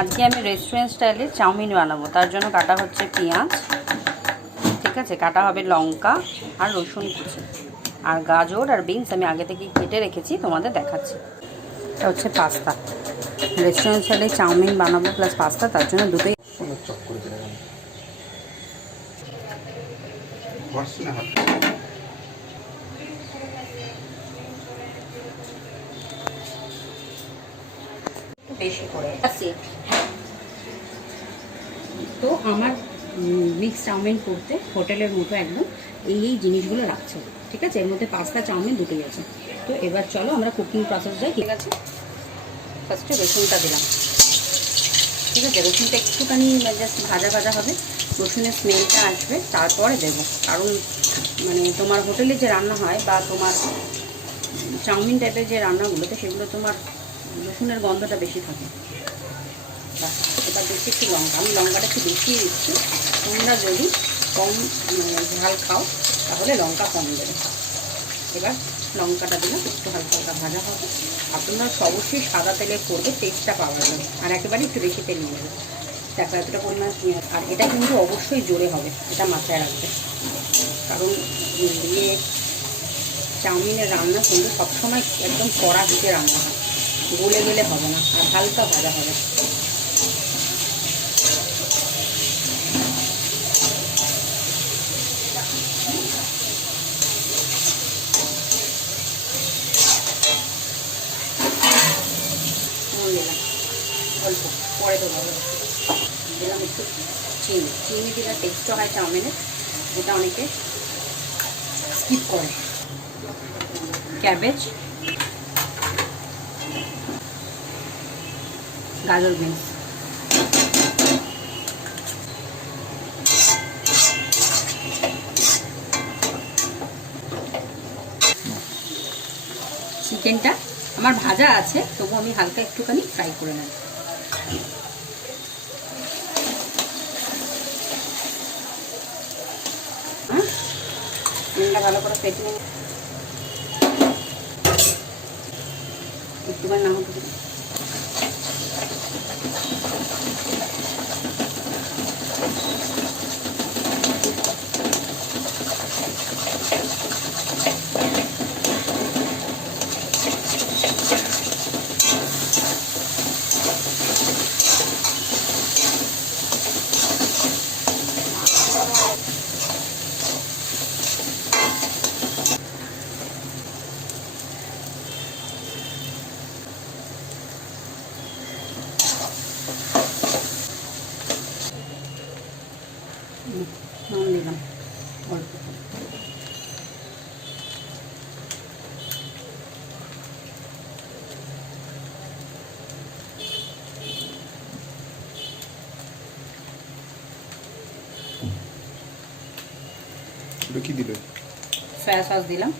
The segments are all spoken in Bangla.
আজকে আমি রেস্টুরেন্ট স্টাইলে চাউমিন বানাবো। তার জন্য কাটা হচ্ছে পেঁয়াজ, ঠিক আছে, কাটা হবে লঙ্কা আর রসুন কুচি, আর গাজর আর বিনস আমি আগে থেকে কেটে রেখেছি, তোমাদের দেখাচ্ছি। এটা হচ্ছে পাস্তা, রেস্টুরেন্ট স্টাইলে চাউমিন বানাবো প্লাস পাস্তা, তার জন্য দুটোই। বেশি করে তো আমার মিক্স চাউমিন করতে হোটেলের মতো একদম এই জিনিসগুলো রাখছে, ঠিক আছে। এর মধ্যে পাস্তা চাউমিন দুটোই আছে। তো এবার চলো আমরা কুকিং প্রসেস যাই, ঠিক আছে। ফার্স্টে রসুনটা দিলাম, ঠিক আছে। রসুনটা একটুখানি জাস্ট ভাজা ভাজা হবে, রসুনের স্মেলটা আসবে, তারপরে দেবো। কারণ মানে তোমার হোটেলে যে রান্না হয় বা তোমার চাউমিন টাইপের যে রান্নাগুলোতে, সেগুলো তোমার রসুনের গন্ধটা বেশি থাকে। এবার দিচ্ছি একটু লঙ্কা, আমি লঙ্কাটা একটু বেশিই দিচ্ছি। তোমরা যদি কম ঝাল খাও তাহলে লঙ্কা কম দেবে। এবার লঙ্কাটা দিলাম, একটু হালকা হালকা ভাজা হবে। আর তোমরা অবশ্যই সাদা তেলে করবে, টেস্টটা পাওয়া যাবে। আর একেবারে একটু বেশি তেল নিয়ে নেবে, দেখো এতটা পরিমাণ পেঁয়াজ। আর এটা কিন্তু অবশ্যই জোরে হবে, এটা মাথায় রাখবে। কারণ চাউমিনের রান্না কিন্তু সবসময় একদম কড়া দিতে রান্না হয়, গলে গেলে হবে না, আর হালকা ভাজা হবে। দিলাম অল্প, পরে দেবো। দিলাম একটু চিনি, চিনি দিলে টেস্টও হয় চাউমিনের, যেটা অনেকে স্কিপ করে। ক্যাবেজ, গাজর, বিনস, চিকেনটা আমার ভাজা আছে, তবু আমি হালকা একটুখানি ফ্রাই করে নেব। চিকেনটা ভালো করে ফেটে নেব, একটুবার না হতে। নুন দিলাম অল্প, কি দিলে? সয়া সস দিলাম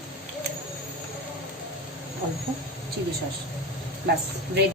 অল্প, চিলি সস, ব্যাস রেডি।